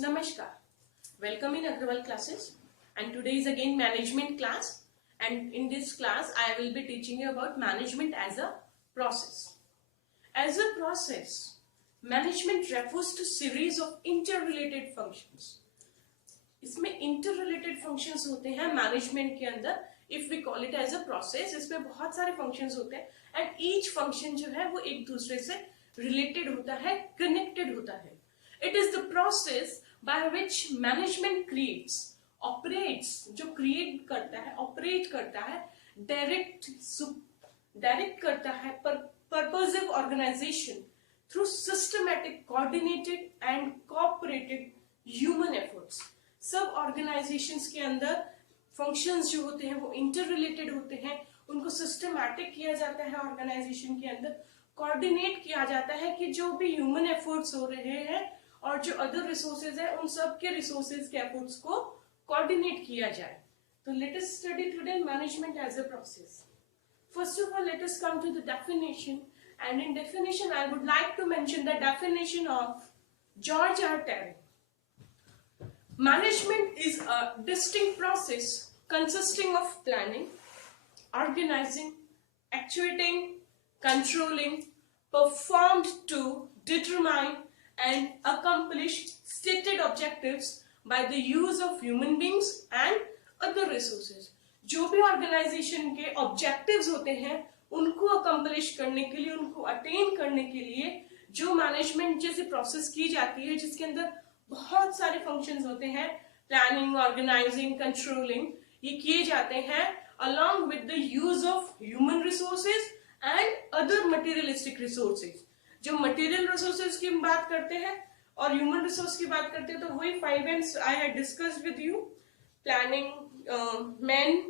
Namaskar. Welcome in Agrawal classes, and today is again management class, and in this class I will be teaching you about management as a process. As a process, management refers to series of interrelated functions. इसमें interrelated functions होते हैं management के अंदर. If we call it as a process, इसमें बहुत सारे functions होते हैं and each function जो है वो एक दूसरे से related होता है, connected होता है. It is the process by which management creates, operates, जो create करता है, operate करता है, direct करता है purposive organization through systematic, coordinated and cooperated human efforts. सब organizations के अंदर functions जो होते हैं वो interrelated होते हैं, उनको systematic किया जाता है organization के अंदर, coordinate किया जाता है कि जो भी human efforts हो रहे हैं और जो अदर रिसोर्सेज है उन सब के रिसोर्सेज के एफर्ट्स को कोऑर्डिनेट किया जाए. तो let us study today management as a process. First of all let us come to the definition, and in definition I would like to mention the definition of George R Terry. Management is a distinct process consisting of planning, organising, actuating, controlling, performed to determine and accomplish stated objectives by the use of human beings and other resources. जो भी organization के objectives होते हैं उनको accomplish करने के लिए, उनको attain करने के लिए जो management जैसे process की जाती है जिसके अंदर बहुत सारे functions होते हैं, planning, organizing, controlling, ये किए जाते हैं along with the use of human resources and other materialistic resources. जो मटेरियल रिसोर्सेज की बात करते हैं और ह्यूमन रिसोर्स की बात करते हैं तो वही 5 M's I had discussed with you. Planning, man,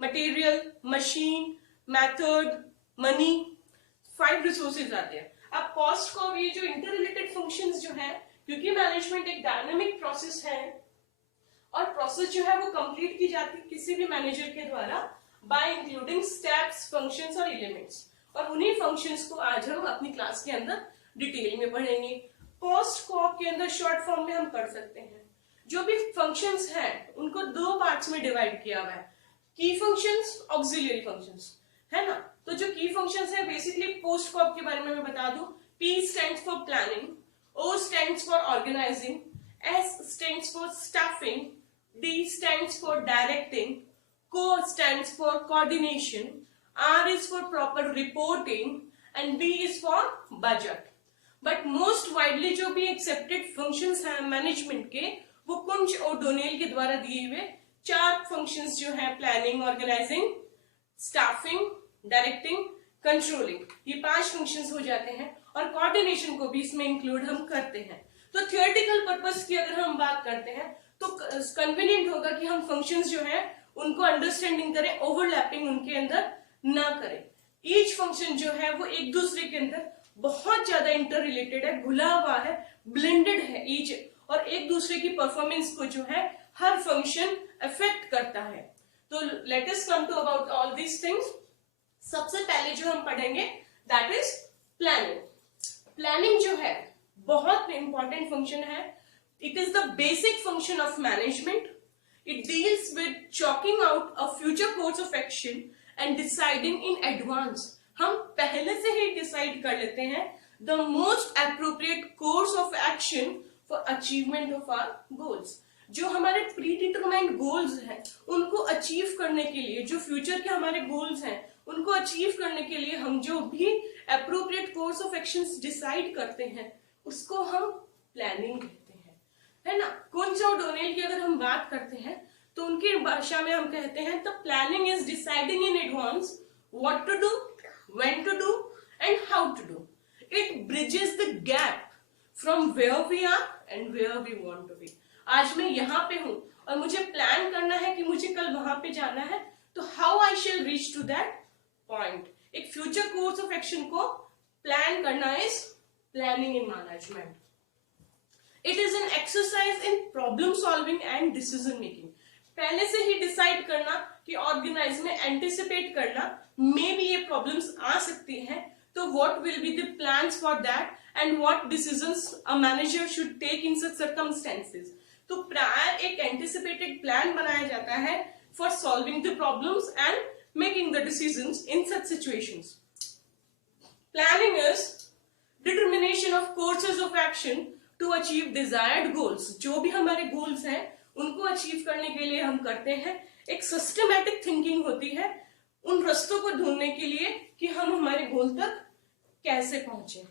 material, machine, method, money, 5 resources आते हैं. अब कॉस्ट को ये जो इंटररिलेटेड फंक्शंस जो है, क्योंकि मैनेजमेंट एक डायनामिक प्रोसेस है और प्रोसेस जो है वो कंप्लीट की जाती है किसी भी मैनेजर के द्वारा बाय इंक्लूडिंग स्टेप्स, फंक्शंस और एलिमेंट्स. और उन्हीं फंक्शंस को आज हम अपनी क्लास के अंदर डिटेल में पढ़ेंगे. पोस्ट को के अंदर शॉर्ट फॉर्म में हम पढ़ सकते हैं. जो भी फंक्शंस हैं उनको 2 पार्ट्स में डिवाइड किया हुआ है, की फंक्शंस, ऑक्सिलियरी फंक्शंस, है ना. तो जो की फंक्शंस है बेसिकली पोस्ट कॉप के बारे में मैं बता दूं. P stands for planning, O stands for organizing, S stands for staffing, D stands for directing, Co stands for coordination, R is for proper reporting and B is for budget. But most widely जो भी accepted functions हैं management के वो कुंज और Donnell के द्वारा दिए हुए 4 functions जो हैं, planning, organising, staffing, directing, controlling, ये 5 functions हो जाते हैं और कोऑर्डिनेशन को भी इसमें इंक्लूड हम करते हैं. तो थियोरेटिकल पर्पस की अगर हम बात करते हैं तो कन्वीनियंट होगा कि हम फंक्शंस जो है उनको अंडरस्टैंडिंग करें, ओवरलैपिंग उनके अंदर ना करें. ईच फंक्शन जो है वो एक दूसरे के अंदर बहुत ज्यादा इंटर रिलेटेड है, घुला हुआ है, ब्लेंडेड है ईच, और एक दूसरे की परफॉर्मेंस को जो है हर फंक्शन अफेक्ट करता है. तो let us come to about all these things. सबसे पहले जो हम पढ़ेंगे दैट इज प्लानिंग. प्लानिंग जो है बहुत इंपॉर्टेंट फंक्शन है. It is the basic function of management. It deals with choking out a future course of action and deciding in advance. हम पहले से ही डिसाइड कर लेते हैं the most appropriate course of action for achievement of our goals. जो हमारे predetermined goals हैं उनको अचीव करने के लिए, जो फ्यूचर के हमारे गोल्स हैं उनको अचीव करने के लिए हम जो भी appropriate course of actions decide करते हैं उसको हम प्लानिंग कहते हैं, है ना. कुंज और डोनेल की अगर हम बात करते हैं तो उनकी भाषा में हम कहते हैं the planning is deciding in advance what to do, when to do and how to do. It bridges the gap from where we are and where we want to be. आज मैं यहाँ पे हूं और मुझे प्लान करना है कि मुझे कल वहां पे जाना है, तो how I shall reach to that point. एक फ्यूचर कोर्स ऑफ एक्शन को प्लान करना is planning in management. It is an exercise in problem solving and decision making. पहले से ही डिसाइड करना कि ऑर्गेनाइज में एंटिसिपेट करना मे बी ये प्रॉब्लम्स आ सकती हैं, तो what will be the plans for that and what decisions a manager should take in such circumstances. तो प्रायर एक anticipated plan बनाया जाता है for solving the problems and making the decisions in such situations. Planning is determination of courses of action to achieve desired goals. जो भी हमारे goals हैं उनको अचीव करने के लिए हम करते हैं. एक सिस्टमैटिक थिंकिंग होती है उन रास्तों को ढूंढने के लिए कि हम हमारे गोल तक कैसे पहुंचे.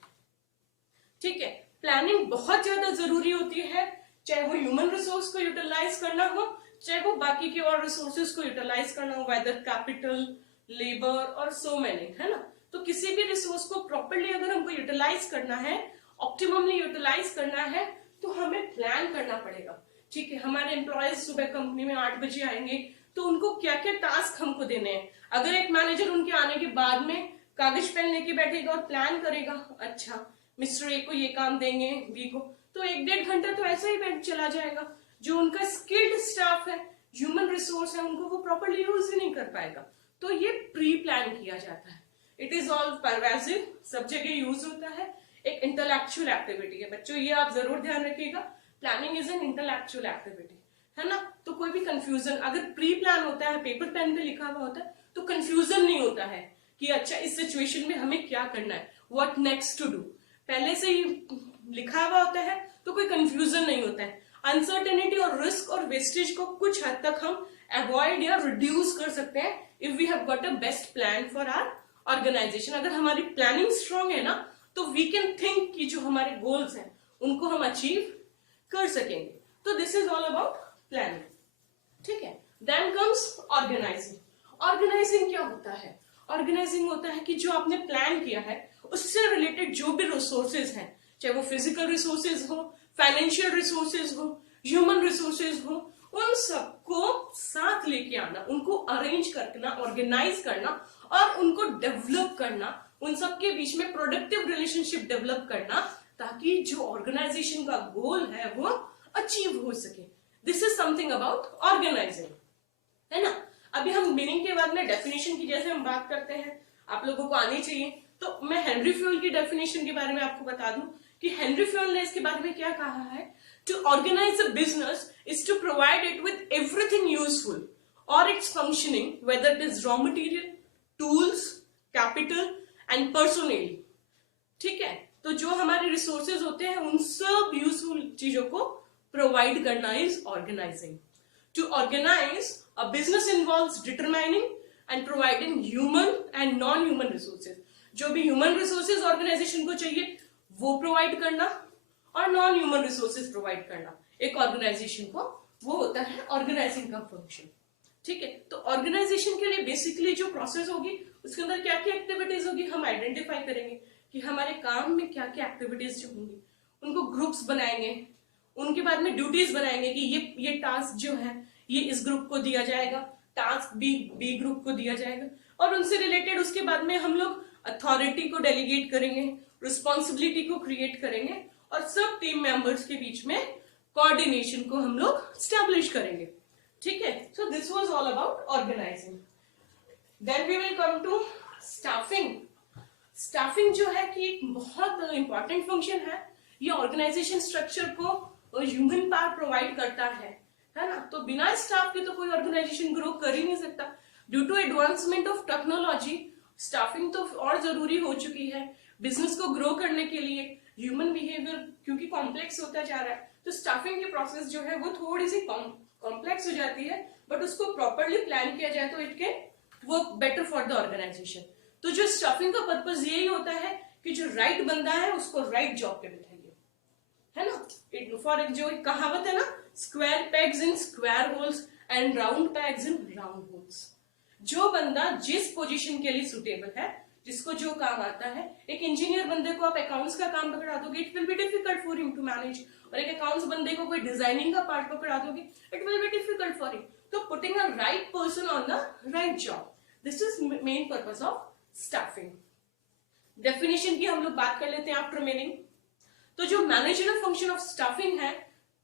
ठीक है, प्लानिंग बहुत ज्यादा जरूरी होती है, चाहे वो ह्यूमन रिसोर्स को यूटिलाइज करना हो, चाहे वो बाकी के और रिसोर्सेज को यूटिलाइज करना हो, वेदर कैपिटल, लेबर और सो मेनी, है ना. तो किसी भी रिसोर्स को प्रॉपरली अगर हमको यूटिलाइज करना है, ऑप्टिममली यूटिलाइज करना है, तो हमें प्लान करना पड़ेगा. ठीक है, हमारे एम्प्लॉयज सुबह कंपनी में 8 बजे आएंगे, तो उनको क्या क्या टास्क हमको देने हैं. अगर एक मैनेजर उनके आने के बाद में कागज पेन लेके बैठेगा और प्लान करेगा, अच्छा मिस्टर ए को ये काम देंगे, बी को, तो 1-1.5 घंटा तो ऐसा ही बैठ चला जाएगा. जो उनका स्किल्ड स्टाफ है, ह्यूमन रिसोर्स है, उनको वो प्रॉपरली यूज ही नहीं कर पाएगा. तो ये प्री प्लान किया जाता है. इट इज ऑल परवेसिव, सब जगह यूज होता है. एक इंटेलेक्चुअल एक्टिविटी है बच्चों, ये आप जरूर ध्यान रखिएगा. Planning is an intellectual activity, है ना. तो कोई भी कंफ्यूजन, अगर प्री प्लान होता है, पेपर पेन पे लिखा हुआ होता है, तो कंफ्यूजन नहीं होता है कि अच्छा इस सिचुएशन में हमें क्या करना है, व्हाट नेक्स्ट टू डू. पहले से ही लिखा हुआ होता है तो कोई कंफ्यूजन नहीं होता है. अनसर्टेनिटी और रिस्क और वेस्टेज को कुछ हद तक हम अवॉइड या रिड्यूस कर सकते हैं if we have got a best plan for our organisation. अगर हमारी प्लानिंग स्ट्रांग है ना, तो वी कैन थिंक कि जो हमारे गोल्स हैं उनको हम अचीव कर सकेंगे. तो this is all about planning. ठीक है, देन कम्स ऑर्गेनाइजिंग. ऑर्गेनाइजिंग क्या होता है? ऑर्गेनाइजिंग होता है कि जो आपने प्लान किया है उससे रिलेटेड जो भी रिसोर्सेज हैं, चाहे वो फिजिकल रिसोर्सेज हो, फाइनेंशियल रिसोर्सेज हो, ह्यूमन रिसोर्सेज हो, उन सबको साथ लेके आना, उनको अरेंज करना, ऑर्गेनाइज करना और उनको डेवलप करना, उन सबके बीच में प्रोडक्टिव रिलेशनशिप डेवलप करना, ताकि जो ऑर्गेनाइजेशन का गोल है वो अचीव हो सके. This is something about organising, है ना. अभी हम मीनिंग के बाद में डेफिनेशन की जैसे हम बात करते हैं, आप लोगों को आनी चाहिए. तो मैं हेनरी फ्यूल की डेफिनेशन के बारे में आपको बता दूं कि हेनरी फ्यूल ने इसके बारे में क्या कहा है. To organise a business is to provide it with everything useful और its functioning, whether it is raw material, tools, capital and personnel. ठीक है, तो जो हमारे रिसोर्सेज होते हैं उन सब यूजफुल चीजों को प्रोवाइड करना is organising. To organise a business involves determining and providing human and non-human resources. जो भी human resources organization को चाहिए वो provide करना और non-human resources provide करना एक organization को, वो होता है organizing का function. ठीक है, तो organization के लिए basically जो process होगी उसके अंदर क्या क्या activities होगी हम identify करेंगे कि हमारे काम में क्या क्या activities जो होंगी, उनको groups बनाएंगे, उनके बाद में duties बनाएंगे कि ये task जो है ये इस ग्रुप को दिया जाएगा, टास्क बी ग्रुप को दिया जाएगा, और उनसे रिलेटेड उसके बाद में हम लोग अथॉरिटी को डेलीगेट करेंगे, रिस्पॉन्सिबिलिटी को क्रिएट करेंगे और सब टीम मेंबर्स के बीच में कोऑर्डिनेशन को हम लोग स्टैब्लिश करेंगे. ठीक है, so this was all about organising. Then we will come to staffing. Staffing जो है कि एक बहुत इंपॉर्टेंट फंक्शन है. ये ऑर्गेनाइजेशन स्ट्रक्चर को ह्यूमन पावर प्रोवाइड करता है ना. तो बिना स्टाफ के तो कोई ऑर्गेनाइजेशन ग्रो कर ही नहीं सकता. Due to advancement of technology staffing तो और जरूरी हो चुकी है बिजनेस को ग्रो करने के लिए. ह्यूमन बिहेवियर क्योंकि कॉम्प्लेक्स होता जा रहा है, तो स्टाफिंग की प्रोसेस जो है वो थोड़ी सी कॉम्प्लेक्स हो जाती है, बट उसको प्रॉपरली प्लान किया जाए तो it can work better for the organisation. तो जो स्टाफिंग का पर्पज यही होता है कि जो राइट बंदा है उसको राइट जॉब पे बिठाइए, है ना. फॉर जो कहावत है ना, square pegs in square holes and round pegs in round holes. जो बंदा जिस पोजीशन के लिए सुटेबल है, जिसको जो काम आता है, एक इंजीनियर बंदे को आप अकाउंट्स का काम पकड़ा दोगे, it will be difficult for him to manage, और एक अकाउंट्स बंदे को कोई डिजाइनिंग का पार्ट पकड़ा दोगे, it will be difficult for him. तो putting a right person on the right job, this is main purpose of staffing. Definition की हम लोग बात कर लेते हैं आफ्टर मीनिंग. तो जो मैनेजरल फंक्शन ऑफ स्टाफिंग है,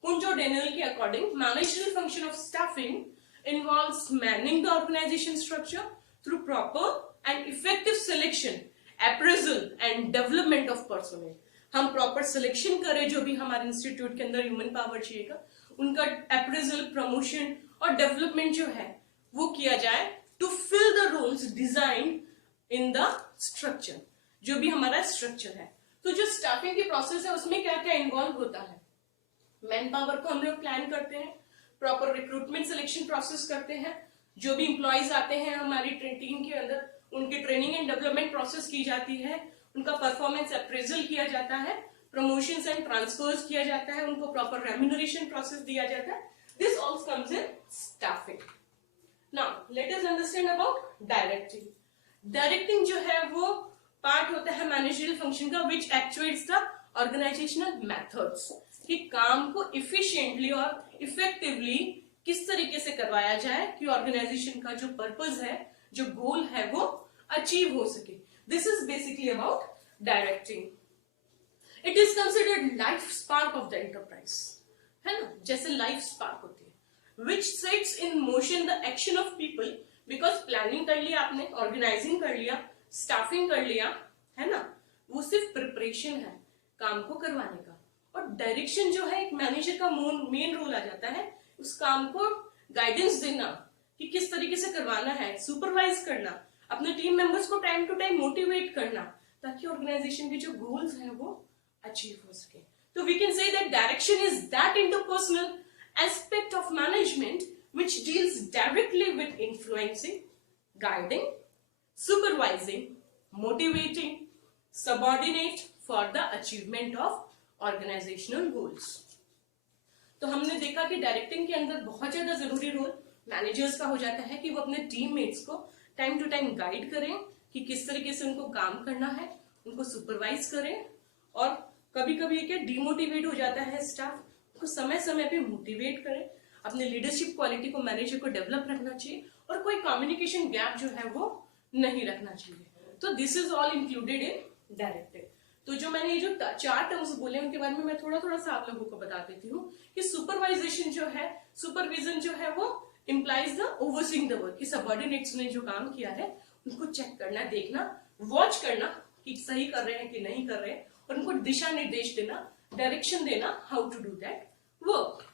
कुंजो डेनियल के according, managerial function of staffing involves manning the organization structure through proper and effective selection, appraisal and development of personnel. हम प्रॉपर सिलेक्शन करें, जो भी हमारे इंस्टीट्यूट के अंदर ह्यूमन पावर चाहिएगा उनका अप्रेजल, प्रमोशन और डेवलपमेंट जो है वो किया जाए to fill the roles design in the structure, जो भी हमारा स्ट्रक्चर है। तो जो स्टाफिंग की प्रोसेस है उसमें क्या क्या इन्वॉल्व होता है, मैन पावर को हम लोग प्लान करते हैं, प्रॉपर रिक्रूटमेंट सिलेक्शन प्रोसेस करते हैं, जो भी इंप्लॉइज आते हैं हमारी टीम के अंदर उनकी ट्रेनिंग एंड डेवलपमेंट प्रोसेस की जाती है, उनका परफॉर्मेंस अप्रेजल किया जाता है, प्रमोशंस एंड ट्रांसफर्स किया जाता है, उनको प्रॉपर रेम्यूनरेशन प्रोसेस दिया जाता है। This all comes in staffing. Now let us understand about directing. Directing जो है वो पार्ट होता है मैनेजरियल फंक्शन का विच एक्चुएट्स द ऑर्गेनाइजेशनल मेथड्स, कि काम को इफिशिएंटली और इफेक्टिवली किस तरीके से करवाया जाए कि ऑर्गेनाइजेशन का जो पर्पस है, जो गोल है वो अचीव हो सके। This is basically about directing. It is considered life spark of the enterprise, है ना, जैसे लाइफ स्पार्क होती है, which sets in motion the action of people. Because planning कर लिया आपने, ऑर्गेनाइजिंग कर लिया, स्टाफिंग कर लिया, है ना, वो सिर्फ प्रिपरेशन है काम को करवाने का। और डायरेक्शन जो है एक मैनेजर का मेन रोल आ जाता है, उस काम को गाइडेंस देना कि किस तरीके से करवाना है, सुपरवाइज करना, अपने टीम मेंबर्स को टाइम टू टाइम मोटिवेट करना, ताकि ऑर्गेनाइजेशन के जो गोल्स हैं वो अचीव हो सके। तो we can say that direction is that interpersonal aspect of management which deals directly with influencing, guiding, supervising, motivating subordinate for the achievement of organizational goals. तो हमने देखा कि डायरेक्टिंग के अंदर बहुत ज्यादा जरूरी रोल मैनेजर्स का हो जाता है कि वो अपने टीममेट्स को टाइम टू टाइम गाइड करें कि किस तरीके से उनको काम करना है, उनको सुपरवाइज करें, और कभी कभी क्या डिमोटिवेट हो जाता है स्टाफ, उनको समय समय पे मोटिवेट करें, अपने लीडरशिप क्वालिटी को मैनेजर को डेवलप रखना चाहिए, और कोई कम्युनिकेशन गैप जो है वो नहीं रखना चाहिए। तो this is all included in directive. तो जो मैंने ये जो 4 टर्म्स बोले उनके बारे में मैं थोड़ा थोड़ा सा आप लोगों को बता देती हूँ कि सुपरवाइजेशन जो है, सुपरविजन जो है वो implies the overseeing the work, कि सबऑर्डिनेट्स ने जो काम किया है उनको चेक करना, देखना, वॉच करना कि सही कर रहे हैं कि नहीं कर रहे हैं, और उनको दिशा निर्देश देना, डायरेक्शन देना how to do that work,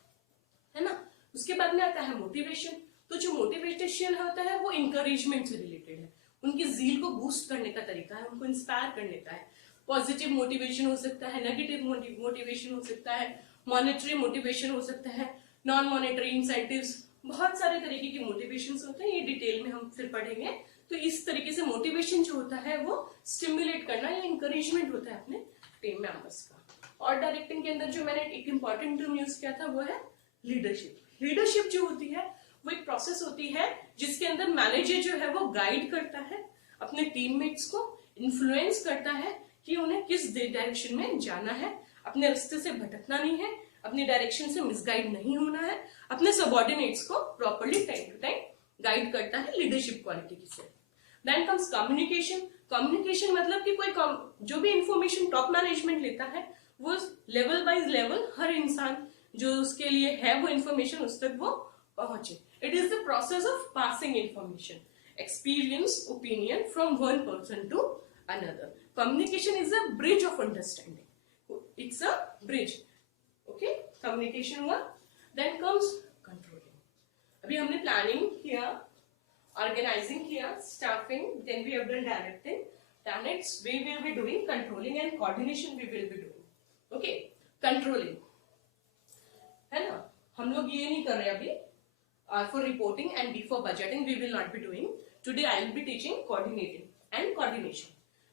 है ना। उसके बाद में आता है मोटिवेशन। तो जो मोटिवेशन होता है वो इंकरेजमेंट से रिलेटेड है, उनकी जील को बूस्ट करने का तरीका है, उनको इंस्पायर करने का है। पॉजिटिव मोटिवेशन हो सकता है, नेगेटिव मोटिवेशन हो सकता है, मॉनेटरी मोटिवेशन हो सकता है, नॉन मॉनेटरी इंसेंटिव्स, बहुत सारे तरीके की मोटिवेशन होते हैं, ये डिटेल में हम फिर पढ़ेंगे। तो इस तरीके से मोटिवेशन जो होता है वो स्टिमुलेट करना या इंकरेजमेंट होता है अपने टीम मेंबर्स का। और डायरेक्टिंग के अंदर जो मैंने एक इंपॉर्टेंट टर्म यूज किया था वो है लीडरशिप। लीडरशिप जो होती है वो एक प्रोसेस होती है जिसके अंदर मैनेजर जो है वो गाइड करता है, अपने टीममेट्स को इन्फ्लुएंस करता है कि उन्हें किस डायरेक्शन में जाना है, अपने रास्ते से भटकना नहीं है, अपनी डायरेक्शन से मिसगाइड नहीं होना है, अपने सबऑर्डिनेट्स को properly time to time guide करता है लीडरशिप क्वालिटी की से। Then comes communication. कम्युनिकेशन मतलब कि कोई जो भी इंफॉर्मेशन टॉप मैनेजमेंट लेता है वो लेवल वाइज लेवल हर इंसान जो उसके लिए है वो इंफॉर्मेशन उस तक वो पहुंचे। It is the process of passing information, experience, opinion from one person to another. Communication is a bridge of understanding, it's a bridge. Okay, communication हुआ। Then comes controlling. अभी हमने प्लानिंग किया, ऑर्गेनाइजिंग किया, staffing, then we have done directing, then it's we will be doing controlling and coordination we will be doing. Okay, controlling है ना, हम लोग ये नहीं कर रहे अभी। R for reporting and B for budgeting we will not be doing. Today I will be teaching coordinating and coordination.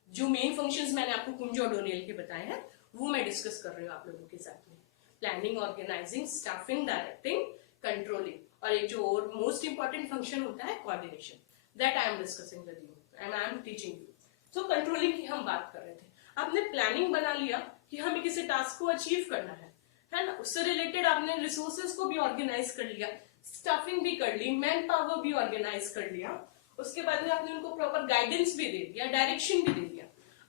जो मेन फंक्शंस मैंने आपको कुंज और डोनेल के बताए हैं वो मैं डिस्कस कर रही हूँ आप लोगों के साथ में। Planning, organising, staffing, directing, controlling, और एक जो और मोस्ट इंपॉर्टेंट फंक्शन होता है coordination, that I am discussing with you and I am teaching you. So controlling की हम बात कर रहे थे। आपने प्लानिंग बना लिया कि हमें किसी टास्क को अचीव करना है ना, उससे रिलेटेड आपने रिसोर्सेज को भी ऑर्गेनाइज कर लिया, स्टाफिंग भी कर ली, मैन पावर भी ऑर्गेनाइज कर लिया, उसके बाद में आपने उनको प्रॉपर गाइडेंस भी दे दिया, डायरेक्शन भी दे दिया।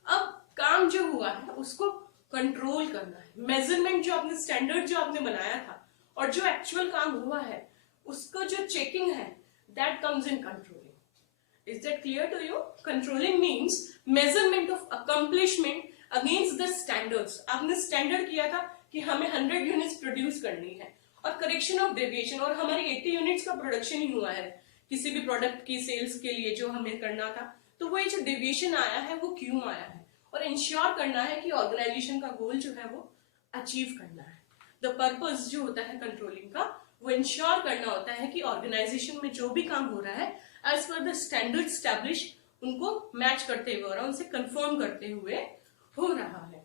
अब काम जो हुआ है उसको कंट्रोल करना है। मेजरमेंट जो आपने, स्टैंडर्ड जो आपने बनाया था और जो एक्चुअल काम हुआ है उसको जो चेकिंग है, that comes in controlling. Is that clear to you? Controlling means measurement of accomplishment against the standards. आपने स्टैंडर्ड किया था कि हमें 100 यूनिट्स प्रोड्यूस करनी है, और करेक्शन ऑफ डेविएशन, और हमारी 80 यूनिट्स का प्रोडक्शन ही हुआ है किसी भी प्रोडक्ट की सेल्स के लिए जो हमें करना था। तो वो ये जो डेविएशन आया है वो क्यों आया है, और इंश्योर करना है कि ऑर्गेनाइजेशन का गोल जो है वो अचीव करना है। द पर्पस जो होता है कंट्रोलिंग का, वो इंश्योर करना होता है कि ऑर्गेनाइजेशन में जो भी काम हो रहा है as per the standard establish, उनको मैच करते हुए और उनसे कंफर्म करते हुए हो रहा है।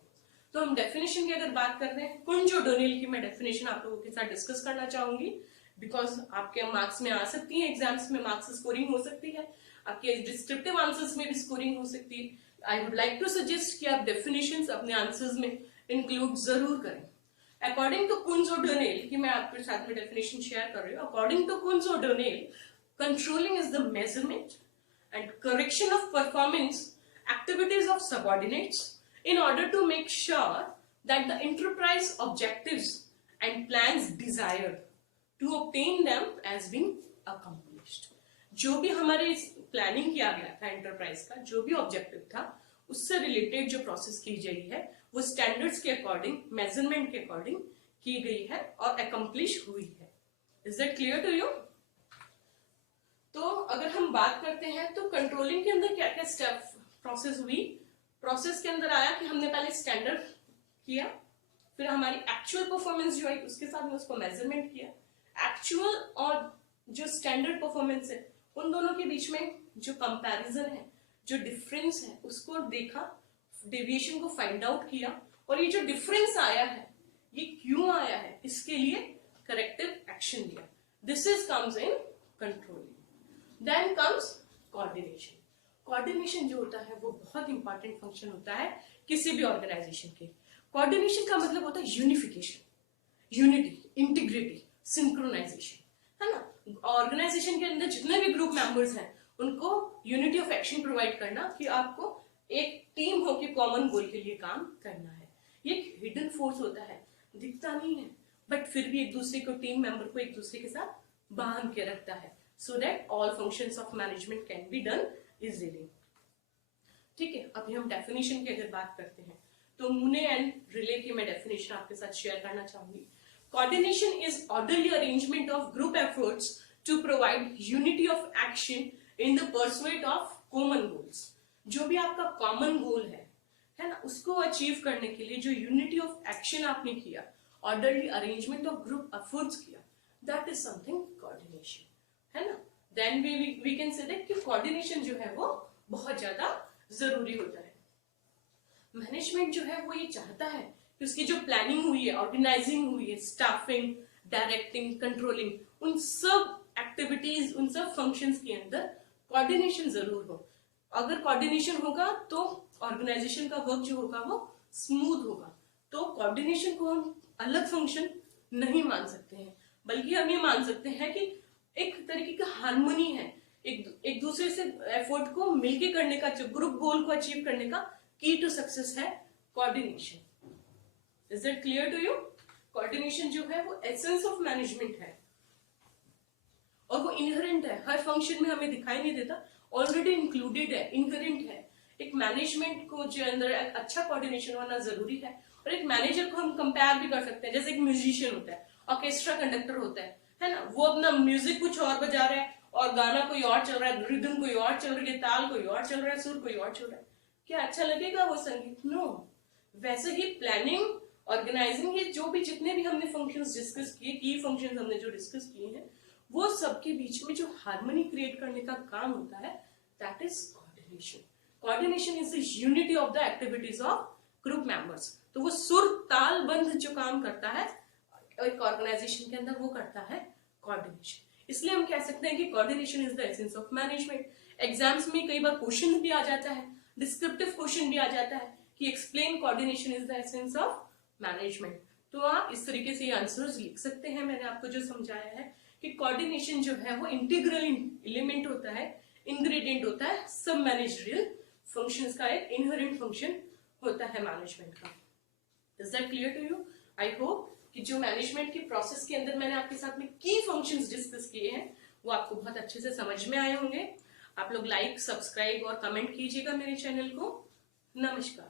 तो हम डेफिनेशन की अगर बात कर रहे हैं, कुंज ओडोनिल की मैं डेफिनेशन आप लोगों के साथ डिस्कस करना चाहूंगी, बिकॉज आपके मार्क्स में आ सकती है, एग्जाम्स में मार्क्स स्कोरिंग हो सकती है, आपके डिस्क्रिप्टिव आंसर्स में भी स्कोरिंग हो सकती है। I would like to suggest कि आप डेफिनेशंस अपने आंसर्स में इंक्लूड जरूर करें। अकॉर्डिंग टू कुंज ओडोनिल, कि मैं आपके साथ में डेफिनेशन शेयर कर रही हूँ, according to Koontz O'Donnell, controlling is the measurement and correction of performance activities of subordinates in order to make sure that the enterprise objectives and plans desired to obtain them has been accomplished। जो भी हमारे planning किया गया था enterprise का, जो भी objective था, उससे रिलेटेड जो प्रोसेस की गई है वो स्टैंडर्ड्स के अकॉर्डिंग, मेजरमेंट के अकॉर्डिंग की गई है और अकम्प्लिश हुई है। Is that clear to you? तो अगर हम बात करते हैं तो कंट्रोलिंग के अंदर क्या क्या स्टेप प्रोसेस हुई। प्रोसेस के अंदर आया कि हमने पहले स्टैंडर्ड किया, फिर हमारी एक्चुअल परफॉर्मेंस जो है उसके साथ में उसको मेजरमेंट किया। एक्चुअल और जो स्टैंडर्ड परफॉर्मेंस है उन दोनों के बीच में जो कंपैरिजन है, जो डिफरेंस है, उसको देखा, डेविएशन को फाइंड आउट किया, और ये जो डिफरेंस आया है ये क्यों आया है, इसके लिए करेक्टिव एक्शन लिया। This is comes in controlling. Then comes coordination. Coordination जो होता है वो बहुत इंपॉर्टेंट फंक्शन होता है किसी भी ऑर्गेनाइजेशन के। कोऑर्डिनेशन का मतलब होता है यूनिफिकेशन, यूनिटी, इंटीग्रिटी, सिंक्रोनाइजेशन, है ना। ऑर्गेनाइजेशन के अंदर जितने भी ग्रुप मेंबर्स हैं उनको यूनिटी ऑफ एक्शन प्रोवाइड करना कि आपको एक टीम हो के कॉमन गोल के लिए काम करना है। ये एक हिडन फोर्स होता है, दिखता नहीं है, बट फिर भी एक दूसरे को, टीम मेंबर को एक दूसरे के साथ बांध के रखता है, so that all functions of management can be done easily। ठीक है, अभी हम डेफिनेशन की अगर बात करते हैं तो मुने एंड रिले की मैं डेफिनेशन आपके साथ शेयर करना चाहूंगी। Coordination is orderly arrangement of group efforts to provide unity of action in the pursuit of common goals. जो भी आपका कॉमन गोल है ना, उसको अचीव करने के लिए जो यूनिटी ऑफ एक्शन आपने किया, orderly arrangement of group efforts किया, दैट इज समथिंग कोऑर्डिनेशन, है ना। Then we can say that कि कोऑर्डिनेशन जो है वो बहुत ज्यादा जरूरी होता है। मैनेजमेंट जो है वो ये चाहता है कि उसकी जो प्लानिंग हुई है, ऑर्गेनाइजिंग हुई है, स्टाफिंग, डायरेक्टिंग, कंट्रोलिंग, उन सब एक्टिविटीज, उन सब फंक्शंस के अंदर कोऑर्डिनेशन जरूर हो। अगर कोऑर्डिनेशन होगा तो ऑर्गेनाइजेशन का वर्क जो होगा वो स्मूथ होगा। तो कोऑर्डिनेशन को हम अलग फंक्शन नहीं मान सकते हैं, बल्कि हम ये मान सकते हैं कि एक तरीके का हार्मनी है, एक दूसरे से एफर्ट को मिलके करने का, जो ग्रुप गोल को अचीव करने का की टू सक्सेस है coordination. Is that clear to you? Coordination जो है वो एसेंस ऑफ मैनेजमेंट है और वो इनहेरेंट है, हर फंक्शन में हमें दिखाई नहीं देता, ऑलरेडी इंक्लूडेड है, इनहेरेंट है। एक मैनेजमेंट को जो अंदर अच्छा कोऑर्डिनेशन होना जरूरी है। और एक मैनेजर को हम कंपेयर भी कर सकते हैं, जैसे एक म्यूजिशियन होता है, ऑर्केस्ट्रा कंडक्टर होता है ना, वो अपना म्यूजिक कुछ और बजा रहा है और गाना कोई और चल रहा है, रिदम कोई और चल रही है, ताल कोई और चल रहा है, सुर कोई और चल रहा है, क्या अच्छा लगेगा वो संगीत? नो। वैसे ही प्लानिंग, ऑर्गेनाइजिंग, ये जो भी जितने भी हमने फंक्शंस डिस्कस किए, की फंक्शंस हमने जो डिस्कस किए हैं, वो सबके बीच में जो हार्मनी क्रिएट करने का काम होता है, that is coordination. Coordination is the unity of the activities of group members. तो वो सुर ताल बंध जो काम करता है एक ऑर्गेनाइजेशन के अंदर, वो करता है कोऑर्डिनेशन। इसलिए हम कह सकते हैं कि coordination is the essence of management. Exams में कई बार क्वेश्चन भी आ जाता है, डिस्क्रिप्टिव क्वेश्चन भी आ जाता है कि explain coordination is the essence of management. तो आप इस तरीके से आंसर्स लिख सकते हैं। मैंने आपको जो समझाया है कि कोऑर्डिनेशन जो है वो इंटीग्रल एलिमेंट होता है, इंग्रेडिएंट होता है सब मैनेजरियल फंक्शंस का, एक इनहेरेंट फंक्शन होता है मैनेजमेंट का। Is that clear to you? I hope कि जो मैनेजमेंट की प्रोसेस के अंदर मैंने आपके साथ में की फंक्शंस डिस्कस किए हैं वो आपको बहुत अच्छे से समझ में आए होंगे। आप लोग लाइक, सब्सक्राइब और कमेंट कीजिएगा मेरे चैनल को। नमस्कार।